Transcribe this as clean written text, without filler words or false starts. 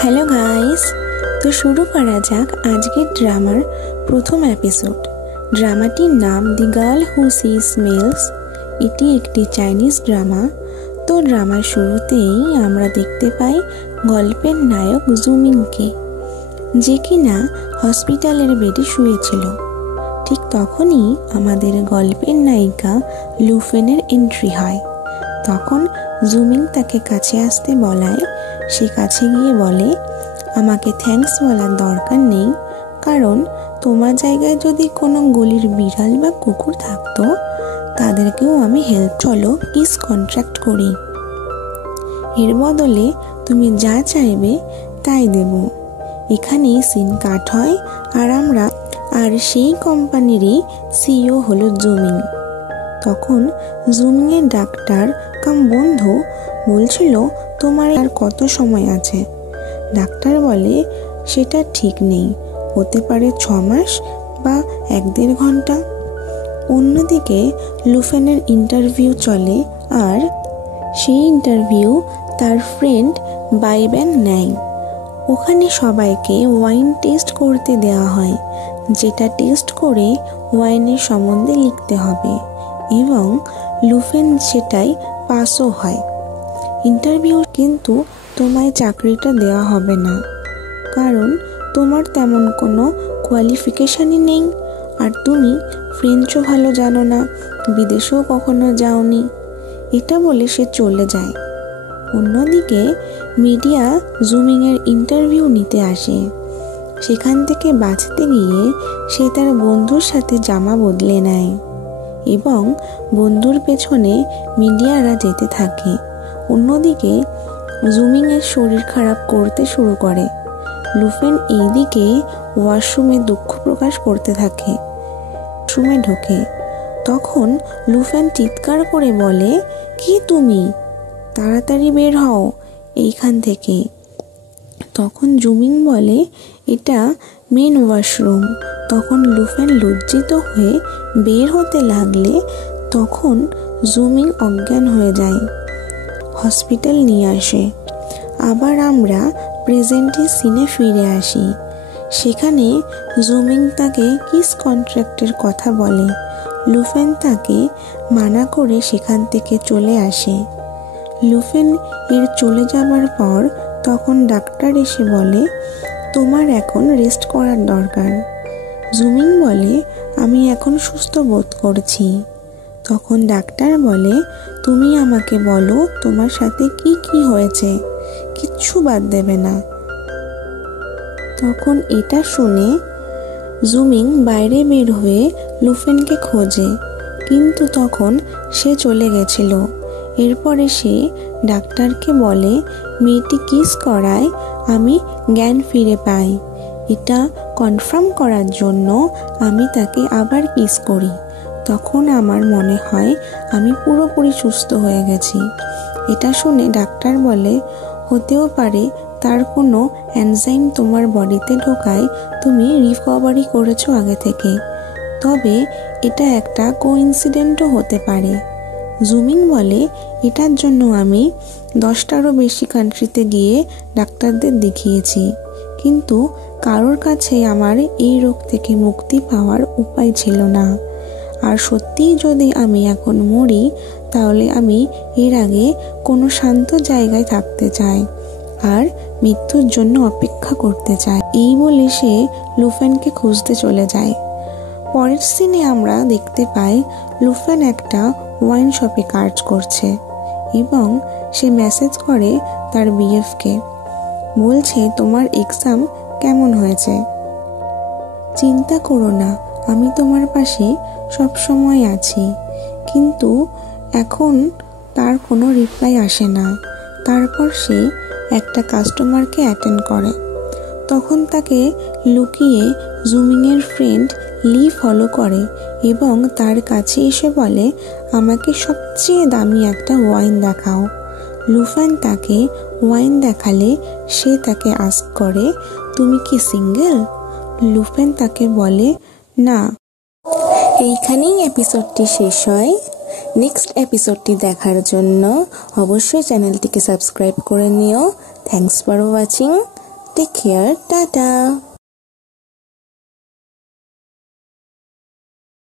Hello guys, তো শুরু করা যাক আজকের ড্রামার প্রথম এপিসোড। ড্রামাটির নাম the girl who sees smells. এটি একটি চাইনিজ ড্রামা। তো ড্রামার শুরুতেই আমরা দেখতে পাই গল্পের নায়ক জুমিংকে, যে কিনা হসপিটালের বেডে শুয়েছিল। ঠিক তখনই আমাদের গল্পের নায়িকা লুফেনের এন্ট্রি হয়। তখন জুমিং তাকে কাছে আসতে বলায় সে কাছে গিয়ে বলে, আমাকে থ্যাঙ্কস বলার দরকার নেই, কারণ তোমার জায়গায় যদি কোনো গলির বিড়াল বা কুকুর থাকতো তাদেরকেও আমি হেল্প চলো কিস কন্ট্রাক্ট করি। এর বদলে তুমি যা চাইবে তাই দেব। এখানেই সিন কাট হয় আর সেই কোম্পানিরই সিইও হলো জুমিং। তখন জুমিংয়ের ডাক্তার কাম বন্ধু বলছিল, তোমার আর কত সময় আছে? ডাক্তার বলে, সেটা ঠিক নেই, হতে পারে 6 মাস বা 1-1.5 ঘন্টা। অন্যদিকে লুফেনের ইন্টারভিউ চলে, আর সেই ইন্টারভিউ তার ফ্রেন্ড বাইব্যান নেয়। ওখানে সবাইকে ওয়াইন টেস্ট করতে দেওয়া হয়, যেটা টেস্ট করে ওয়াইনের সম্বন্ধে লিখতে হবে, এবং লুফেন সেটাই পাসও হয়। ইন্টারভিউ কিন্তু তোমায় চাকরিটা দেওয়া হবে না, কারণ তোমার তেমন কোনো কোয়ালিফিকেশানই নেই, আর তুমি ফ্রেঞ্চও ভালো জানো না, বিদেশেও কখনো যাওনি। এটা বলে সে চলে যায়। অন্যদিকে মিডিয়া জুমিংয়ের ইন্টারভিউ নিতে আসে। সেখান থেকে বাঁচতে গিয়ে সে তার বন্ধুর সাথে জামা বদলে নেয় এবং বন্ধুর পেছনে মিডিয়ারা যেতে থাকে। অন্যদিকে জুমিংয়ের শরীর খারাপ করতে শুরু করে। লুফেন এইদিকে ওয়াশরুমে দুঃখ প্রকাশ করতে থাকে। ওয়াশরুমে ঢোকে, তখন লুফেন চিৎকার করে বলে, কি তুমি? তাড়াতাড়ি বের হও এইখান থেকে। তখন জুমিং বলে, এটা মেন ওয়াশরুম। তখন লুফেন লজ্জিত হয়ে বের হতে লাগলে তখন জুমিং অজ্ঞান হয়ে যায়। হসপিটাল নিয়ে আসে। আবার আমরা প্রেজেন্টের সিনে ফিরে আসি। সেখানে জুমিং তাকে কিস কন্ট্রাক্টের কথা বলে। লুফেন তাকে মানা করে সেখান থেকে চলে আসে। লুফেন এর চলে যাবার পর তখন ডাক্তার এসে বলে, তোমার এখন রেস্ট করার দরকার। জুমিং বলে, আমি এখন সুস্থ বোধ করছি। তখন ডাক্তার বলে, তুমি আমাকে বলো তোমার সাথে কি কি হয়েছে, কিচ্ছু বাদ দেবে না। তখন এটা শুনে জুমিং বাইরে বের হয়ে লুফেনকে খোঁজে, কিন্তু তখন সে চলে গেছিল। এরপরে সে ডাক্তারকে বলে, মেয়েটি কিস করায় আমি জ্ঞান ফিরে পাই। এটা কনফার্ম করার জন্য আমি তাকে আবার কিস করি। তখন আমার মনে হয় আমি পুরোপুরি সুস্থ হয়ে গেছি। এটা শুনে ডাক্তার বলে, হতেও পারে তার কোনো এনজাইম তোমার বডিতে ঢোকায় তুমি রিকভারি করেছো আগে থেকে, তবে এটা একটা কোইন্সিডেন্টও হতে পারে। জুমিং বলে, এটার জন্য আমি 10টারও বেশি কান্ট্রিতে গিয়ে ডাক্তারদের দেখিয়েছি, কিন্তু কারোর কাছে আমার এই রোগ থেকে মুক্তি পাওয়ার উপায় ছিল না। আর সত্যিই যদি আমি এখন মরি তাহলে আমি এর আগে কোনো শান্ত জায়গায় থাকতে চাই আর মৃত্যুর জন্য অপেক্ষা করতে চাই। এই বলে সে লুফেনকে খুঁজতে চলে যায়। পরের সিনে আমরা দেখতে পাই লুফেন একটা ওয়াইন শপে কাজ করছে এবং সে মেসেজ করে তার বিএফকে, বলছে, তোমার এক্সাম কেমন হয়েছে? চিন্তা করো না, আমি তোমার পাশে সব সময় আছি। কিন্তু এখন তার কোনো রিপ্লাই আসে না। তারপর সে একটা কাস্টমারকে অ্যাটেন্ড করে। তখন তাকে লুকিয়ে জুমিংয়ের ফ্রেন্ড লি ফলো করে এবং তার কাছে এসে বলে, আমাকে সবচেয়ে দামি একটা ওয়াইন দেখাও। লুফেন তাকে ওয়াইন দেখালে সে তাকে আস্ক করে, তুমি কি সিঙ্গেল? লুফেন তাকে বলে, না। এইখানেই এপিসোডটি শেষ হয়। নেক্সট এপিসোডটি দেখার জন্য অবশ্যই চ্যানেলটিকে সাবস্ক্রাইব করে নিও। Thanks for watching. Take care, tata.